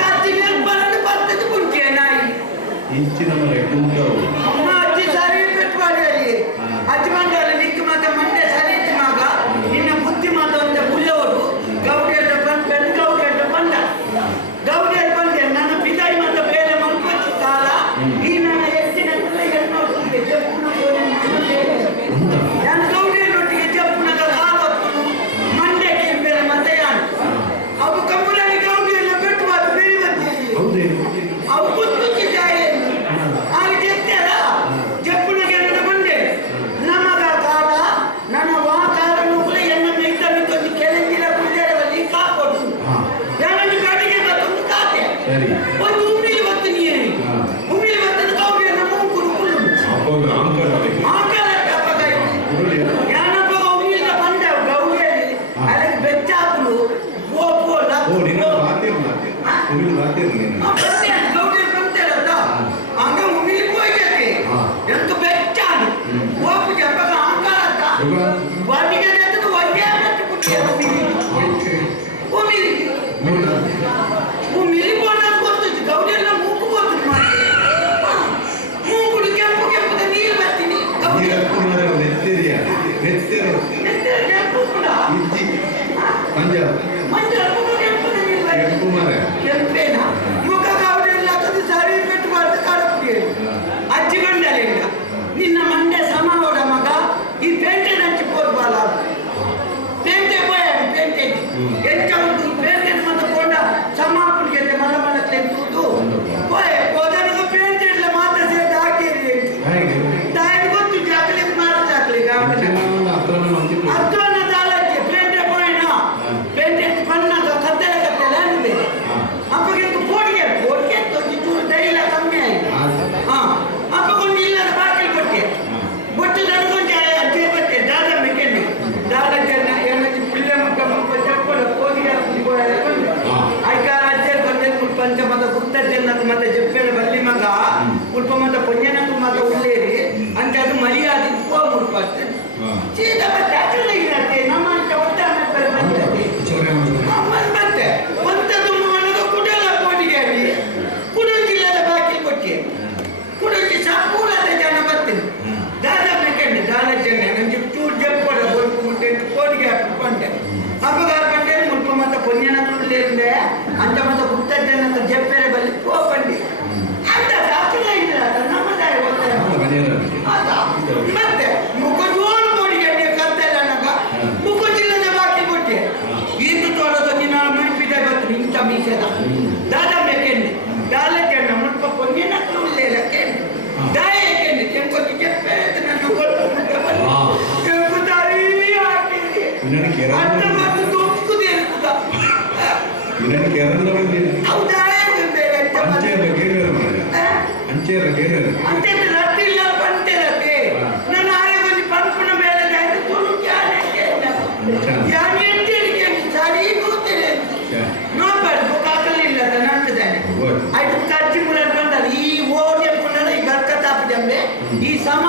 Cantik ಇಂಚಿನ ಮರ ಕುಂಟವು ಅಜ್ಜಿ ಸರಿ ಪೆಟ್ವಾಡಿ ಅಲ್ಲಿ ಅಜ್ಜಿ ಮಂಡಲ ನಿಕ್ಕ ಮಾತ ಮಂಡೆ ಸರಿ ಮಗ ನಿನ್ನ ಬುದ್ಧಿ ಮಾತ ಒಂದು ಬುಲ್ಲೋಡು ಗೌಡಿಯರ ಬಂದ ಗೌಡಿಯರ ಬಂದ ಗೌಡಿಯರ ಬಂದೆ ನನ್ನ ಪಿತಾಯಿ ಮಾತ ಬೇರೆ ಮಲ್ಕೊಚ್ಚು ಕಾಲ ಈ ನನ್ನ ಹೆಚ್ಚಿನ ಹೆಣ್ಣೊಟ್ಟಿಗೆ ಜಪ್ಪುನ ನನ್ನ ಗೌಡಿಯರೊಟ್ಟಿಗೆ ಜಪ್ಪುನಗ ಕಾಲತ್ತು ಮಂಡ್ಯಕ್ಕೆ ಬೇರೆ ಮತ್ತೆ ಯಾನು ಅವು ಕಮ್ಮುರಲ್ಲಿ ಗೌಡಿಯನ್ನ ಪೆಟ್ವಾದ ಬೇರೆ ಬಂದಿದೆ ಅವು ಕುತ್ತು ಜಾಯ ಆಗ ಚೆತ್ತಾರ ಜಪ್ಪುನಗೆ ನನ್ನ ಬಂದೆ ನಮಗ ಕಾಲ ನನ್ನ ವಾ ಕಾಲನು ಕೂಡ ಎನ್ನ ಮೇಯ್ತ ಬಿತ್ತೊಂದು ಕೆಳಗಿನ ಕುಳ್ಳೆರವಲ್ಲಿ ಕಾಕೊಡು ಯಾರನ್ನು ಕಡೆಗೆ ಬತ್ತೊಂದು ಕಾತೆ ಒಂದು ಉಮ್ಮಿಲಿ ಬತ್ತು ನೀರು ಉಮ್ಮಿಲಿ ಬತ್ತನ್ನು ಗೌಡಿಯನ್ನ ಮೂಕುರು ಕುಳ್ಳು ಆಕಾರ ಕಪ್ಪಗಾಯಿ ಯಾನಪ್ಪ ಉಮ್ಮಿಲಿನ ಬಂದ ಗೌಡಿಯಲ್ಲಿ ಅದಕ್ಕೆ ಬೆಚ್ಚಾಕುಲು ಓಪೋಲ ಗೌಡಿಯರು ಬಂತೇಳಲ್ಲ ಹಂಗ ಉಮ್ಮಿಲಿ ಹೋಗ್ಯಾಕೆ ಎಂತ ಬೆಚ್ಚಾನು ಓಪು ಜಪ್ಪಗ ಆಕಾರ ಬಾಡಿಗೆ ಒಗ್ಗೆ ಬಿಟ್ಟು ಬಿಟ್ಟು ಉಮ್ಮಿಲಿ ಉಮ್ಮಿಲಿ ಬೋಣ ಗೊತ್ತಿತ್ತು ಗೌಡಿಯೆಲ್ಲ ಮೂಕು ಗೊತ್ತು ಮೂಗುಡು ಕೆಂಪು ಕೆಂಪುದ ನೀರು ಬರ್ತೀನಿ ಕೆಂಪು ಕೂಡ ಕೆಂಪೇನ ಮುಖ ಗೌಡಿಯೆಲ್ಲ ಸರಿ ಬಿಟ್ಟು ಮಾಡ್ತಾ ಕಾಡಪುಡಿ ಅಜ್ಜಿ ಗಂಡಲಿಂಗ ನಿನ್ನ ಮಂಡ್ಯ ಸಮಾವಡ ಮಗ ಈ ಪೇಂಟೆ ನಂಚಿ ಹೋದ್ಬಾಲ ಪೇಂಟೆ ಪೋಯ ಪೇಂಟೆ ಎಂಚ ಉಂಟು ಪೇಂಟೆ ಮತ್ತೆ ಕೊಂಡ ಸಮಾಪುಡಿಗೆ ಮಲ ಮಲಕ್ಕೆ ಎಂತುದು ಪೋಯ ಹೋದನಿಗೆ ಪೇಂಟೆ ಎಲ್ಲ ಮಾತ್ರ ಸೇರಿ ಹಾಕಿರಿ ತಾಯಿ ಗೊತ್ತು ಜಾಗಲಿ ಮಾಡ್ತಾಗ್ಲಿ ಅರ್ಥವನ್ನ ತಾಳಕ್ಕೆ ಪೇಂಟೆ ಪೋಯನ ಪೇಂಟೆ ಪಣ್ಣ ಕತ್ತಲೆ ಕತ್ತಲೆ ಅಂದಿದೆ ಅಪ್ಪಗೆ ಪೋಡಿಗೆ ಪೋಡಿಗೆ ತೊಂದಿ ಚೂರು ದೈಲ ಕಮ್ಮಿ ಆಯ್ತು ಅಪ್ಪಗೊಂಡು ಇಲ್ಲದ ಬಾಕಿಲು ಕೊಟ್ಟೆ ಬೊಟ್ಟು ನಡ್ಕೊಂಡೆ ಅಜ್ಜಿ ಬಟ್ಟೆ ದಾದ ಮೆಕೆಂಡಿ ದಾದ ಜನ ಏನಂತ ಪುಳ್ಳೆ ಮಕ್ಕ ಮುಪ್ಪ ಚಪ್ಪಳ ಕೋದಿಗೆ ಐಕಾರ ಅಜ್ಜೆ ಬಂದೆ ಪಂಚಮದ ಗುಪ್ತಜ್ಜನದು ಮತ್ತೆ ಜಪ್ಪೆಳ ಬಲ್ಲಿ ಮಗ ಉಲ್ಪ ಮತ ಪೊನ್ಯನದು ಮಗ ಉಳ್ಳೇರಿ ಅಂತ ಅದು ಮರ್ಯಾದೆ ಉಪ್ಪ ಮುಡ್ಪಾಗ್ತದೆ ಸೀದಾ ಮತ್ತೆ ಅಕ್ಕಲ್ಲ ಇರತ್ತೆ ನಮ್ಮ ಅಂತ ಒಟ್ಟ ಮತ್ತೆ ಒಂತ ತುಂಬ ಮನೆಗೆ ಕುಡಲ ಕೋಟಿಗೆ ಆಗಲಿ ಕುಡಂಗಿಲ್ಲದ ಬಾಕಿಲು ಕೊಟ್ಟೆ ಕುಡಂಗಿ ಸಾಕೂಲದ ಜನ ಬರ್ತೀನಿ ದಾದ ಮೆಕೆಂಡಿ ದಾದ ಜನ ನನಗೆ ಚೂರು ಜಪ್ಪಡ ಬಲ್ಪು ಮುಟ್ಟೆ ಕೋಟಿಗೆ ಹಾಕೊಂಡೆ ಅಪಗಾರ ಬಂಡೆ ಮುಲ್ಪ ಮತ ಪೊನ್ಯನ ತುಳ್ಳೇರಿಂದೆ ಅಂತ ಮತ ಗುಪ್ತಜ್ಜನ ಜಪ್ಪೆರೆ ಬಲ್ಲಿ ಹೋಗ್ಬಂಡಿ ಅಂತ ಸಾಕಿಲ್ಲ ಇಲ್ಲ ನಮ್ಮದಾಯ ಮತ್ತೆ ಮುಖ ಜೋರು ಕೋಡಿಗೆ ಕತ್ತಲ್ಲ ಅನ್ನಕ ಮುಖ ಜಿಲ್ಲದ ಬಾಕಿ ಕೊಟ್ಟೆ ಇಂದು ತೋಳದ ದಿನ ಮೈಪಿದೆ ಬರ್ತೀನಿ ಇಂಥ ಮೀಸೆದ ದಾದ ಮೆಕೆಂಡಿ ದಾದ ಜನ ಮುಲ್ಪ ಪೊನ್ಯನ ತುಳ್ಳೇಲಕ್ಕೆ ದಾಯ ಕೆಂಡಿ ಕೆಂಪಿ ಜಪ್ಪೆರೆ ನನ್ನ ಬಲ್ಪು ಮುಟ್ಟೆ ಬಲ್ಲಿ ಕೆಂಪು ದಾರಿ ಹಾಕಿದೆ ಅಂತ ಮತ್ತು ತೊಕ್ಕುದೇ ಇರ್ತದ ಹೌದಾ ಅಂಚೆ ರಟ್ಟಿಲ್ಲ ಪಂಟೆ ರಟ್ಟೆ ನನ್ನ ಆರೆ ಬಂದು ಪಂಪನ ಮೇಲೆ ಯಾರು ಎಂಟೇಳಿಕೆ ಸರಿ ಕೂತೇನೆ ನೋಡ್ಬಾರ್ದು ಕಾಕಲಿಲ್ಲ ನಂತಿದ್ದಾನೆ ಆಯ್ತು ಕಚ್ಚಿ ಮುರ ಬಂದಲ್ಲ ಈ ಓಡಿಯ ಪುನಃ ಈ ಗರ್ಕ ತಾಪಿದಂಬೆ ಈ ಸಮ